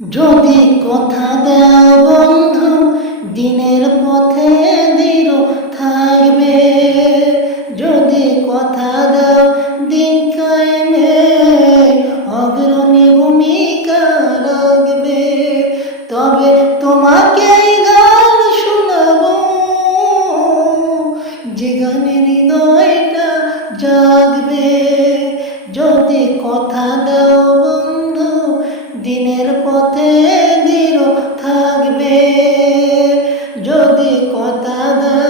যদি কথা দাও বন্ধু, দিনের পথে দৃঢ় থাকবে। যদি কথা দাও দিন কায়েমে অগ্রণী ভূমিকা রাখবে, তবে তোমাকে গান শোনাবো, যে গানে হৃদয়টা জাগবে। যদি কথা দাও বন্ধু, দিনের পথে দৃঢ় থাকবে। যদি কথা দাও